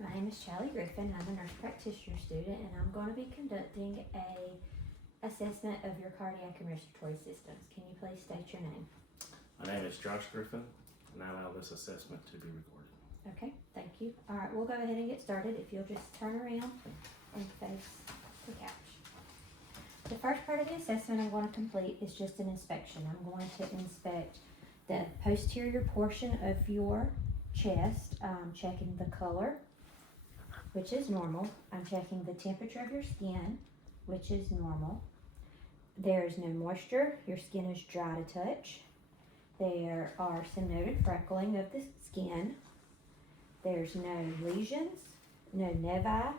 My name is Challie Griffin. I'm a nurse practitioner student, and I'm going to be conducting a assessment of your cardiac and respiratory systems. Can you please state your name? My name is Josh Griffin, and I allow this assessment to be recorded. Okay, thank you. All right, we'll go ahead and get started. If you'll just turn around and face the couch. The first part of the assessment I'm going to complete is just an inspection. I'm going to inspect the posterior portion of your chest, checking the color, which is normal. I'm checking the temperature of your skin, which is normal. There is no moisture. Your skin is dry to touch. There are some noted freckling of the skin. There's no lesions, no nevi,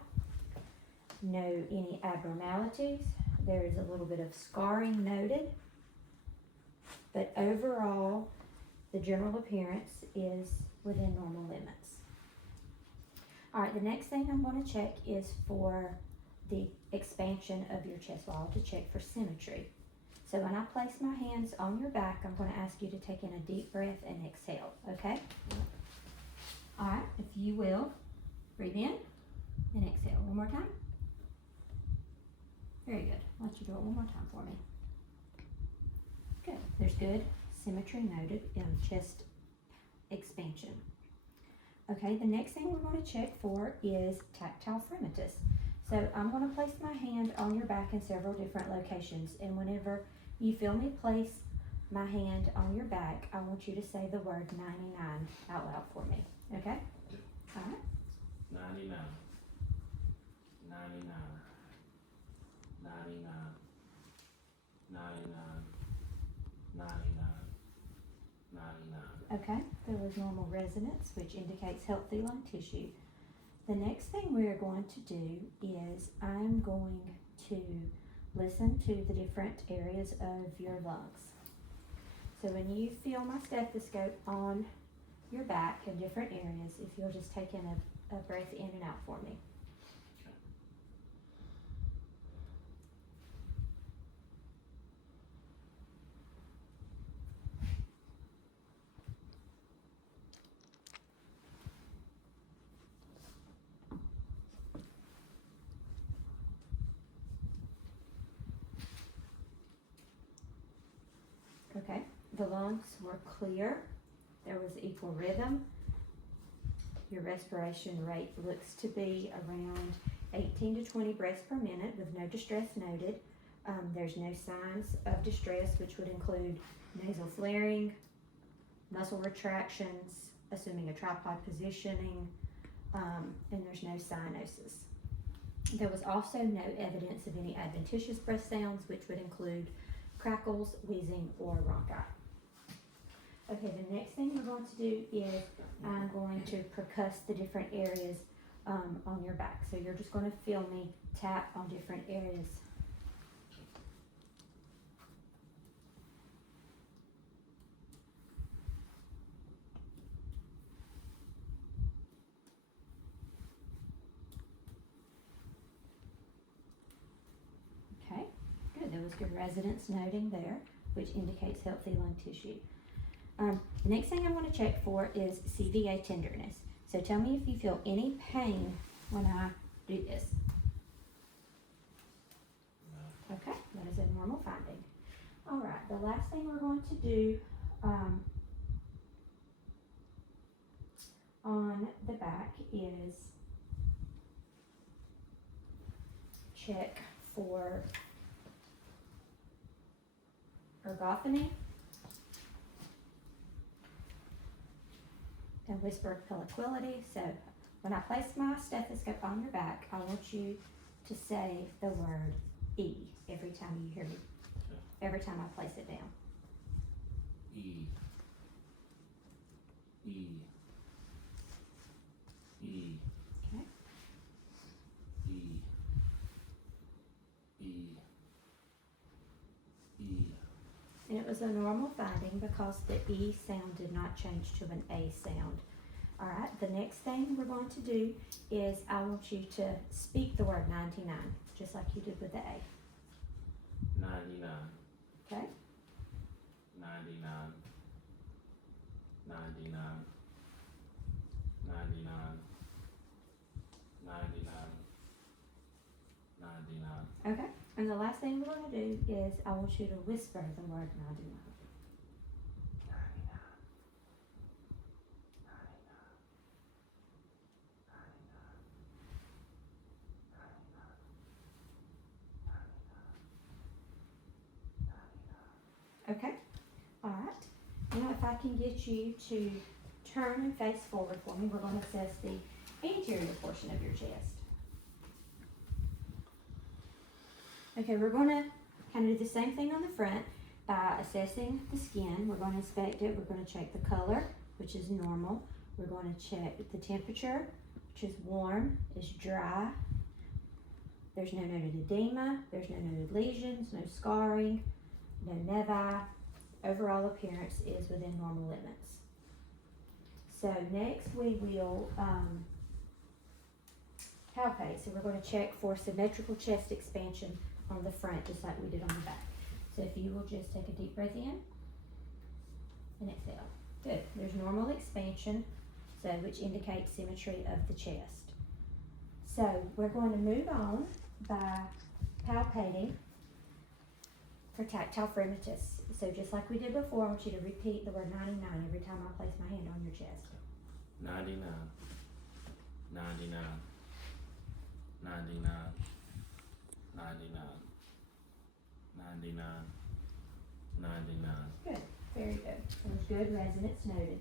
no any abnormalities. There is a little bit of scarring noted, but overall, the general appearance is within normal limits. All right, the next thing I'm going to check is for the expansion of your chest wall to check for symmetry. So when I place my hands on your back, I'm going to ask you to take in a deep breath and exhale, okay? All right, if you will, breathe in and exhale. One more time. Very good. Why don't you do it one more time for me? Good. There's good symmetry noted in chest expansion. Okay, the next thing we're going to check for is tactile fremitus. So I'm going to place my hand on your back in several different locations, and whenever you feel me place my hand on your back, I want you to say the word 99 out loud for me, okay? All right. 99, 99, 99, 99, 99, 99. Okay, there was normal resonance, which indicates healthy lung tissue. The next thing we are going to do is I'm going to listen to the different areas of your lungs. So when you feel my stethoscope on your back in different areas, if you'll just take in a breath in and out for me. Okay, the lungs were clear. There was equal rhythm. Your respiration rate looks to be around 18 to 20 breaths per minute with no distress noted. There's no signs of distress, which would include nasal flaring, muscle retractions, assuming a tripod positioning, and there's no cyanosis. There was also no evidence of any adventitious breath sounds, which would include crackles, wheezing, or rhonchi. Okay, the next thing we're going to do is I'm going to percuss the different areas on your back. So you're just going to feel me tap on different areas. Okay, good. There was good resonance noting there, which indicates healthy lung tissue. The next thing I'm going to check for is CVA tenderness. So tell me if you feel any pain when I do this. No. Okay, that is a normal finding. All right, the last thing we're going to do on the back is check for ergothemy and whispered colloquiality. So when I place my stethoscope on your back, I want you to say the word E every time you hear me, every time I place it down. E, E, E, Okay. E, E, E. And it was a normal finding because the E sound did not change to an A sound. All right, the next thing we're going to do is I want you to speak the word 99, just like you did with the A. 99, Okay? 99, 99, 99, the last thing we're gonna do is I want you to whisper the word 99. Okay, all right. Now if I can get you to turn and face forward for me, we're going to assess the anterior portion of your chest. Okay, we're going to kind of do the same thing on the front by assessing the skin. We're going to inspect it. We're going to check the color, which is normal. We're going to check the temperature, which is warm, is dry. There's no noted edema. There's no noted lesions, no scarring, no nevi. Overall appearance is within normal limits. So next we will palpate. So we're going to check for symmetrical chest expansion on the front, just like we did on the back. So if you will just take a deep breath in and exhale. Good. There's normal expansion, so which indicates symmetry of the chest. So we're going to move on by palpating for tactile fremitus. So just like we did before, I want you to repeat the word 99 every time I place my hand on your chest. 99, 99, 99, 99, 99, 99. Good, very good. There's good resonance noted.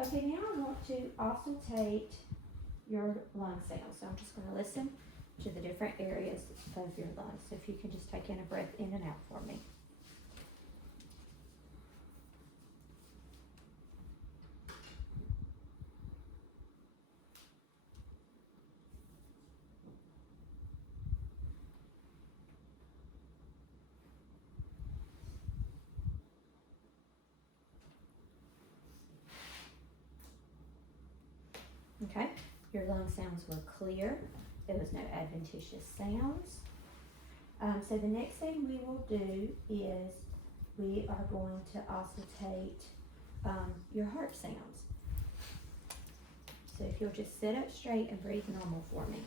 Okay, now I want to auscultate your lung sounds. So I'm just going to listen to the different areas of your lungs. So if you can just take in a breath in and out for me. Okay, your lung sounds were clear. There was no adventitious sounds. So the next thing we will do is we are going to auscultate your heart sounds. So if you'll just sit up straight and breathe normal for me.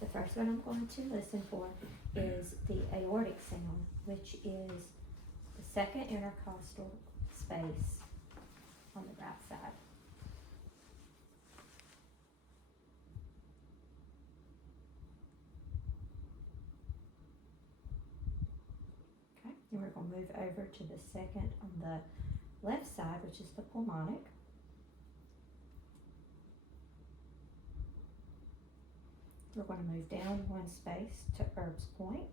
The first one I'm going to listen for is the aortic sound, which is the second intercostal space on the right side. And we're going to move over to the second on the left side, which is the pulmonic. We're going to move down one space to Erb's point.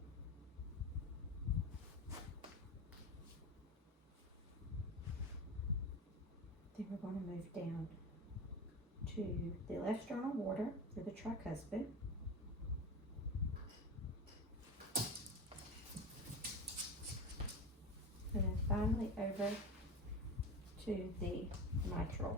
Then we're going to move down to the left sternal border through the tricuspid. And then finally over to the mitral.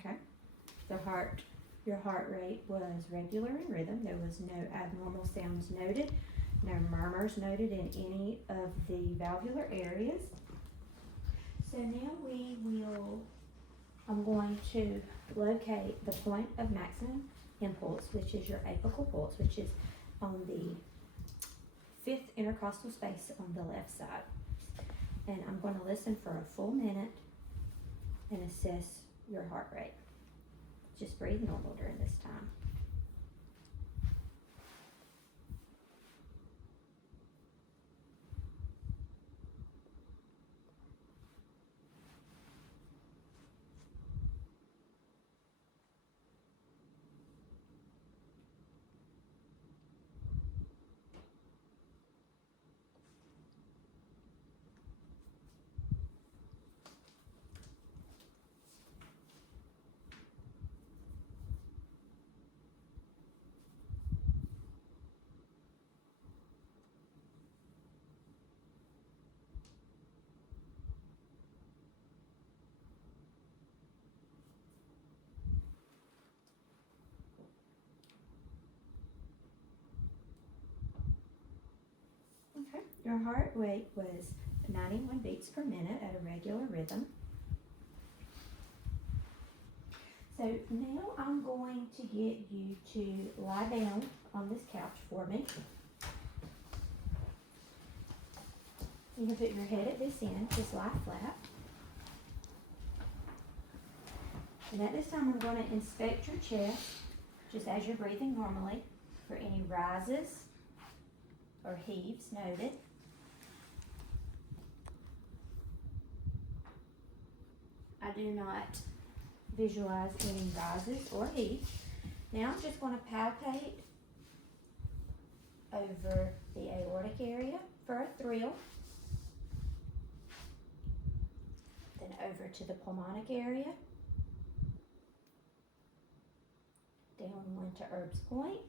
Okay, your heart rate was regular in rhythm. There was no abnormal sounds noted, no murmurs noted in any of the valvular areas. So now I'm going to locate the point of maximum impulse, which is your apical pulse, which is on the fifth intercostal space on the left side. And I'm going to listen for a full minute and assess your heart rate. Just breathe normal during this time. Okay, your heart rate was 91 beats per minute at a regular rhythm. So now I'm going to get you to lie down on this couch for me. You can put your head at this end, just lie flat. And at this time, I'm going to inspect your chest, just as you're breathing normally, for any rises or heaves noted. I do not visualize any rises or heaves. Now I'm just going to palpate over the aortic area for a thrill. Then over to the pulmonic area. Down one to Erb's point.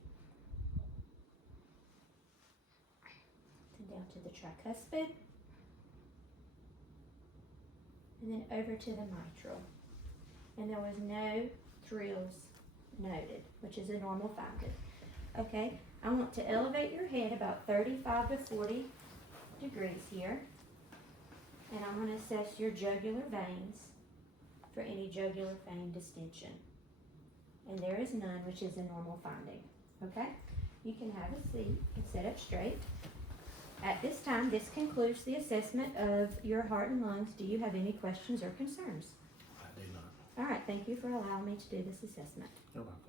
Then down to the tricuspid. And then over to the mitral. And there was no thrills noted, which is a normal finding. Okay, I want to elevate your head about 35 to 40 degrees here. And I'm going to assess your jugular veins for any jugular vein distension. And there is none, which is a normal finding. Okay, you can have a seat and sit up straight. At this time, this concludes the assessment of your heart and lungs. Do you have any questions or concerns? I do not. All right, thank you for allowing me to do this assessment. You're welcome.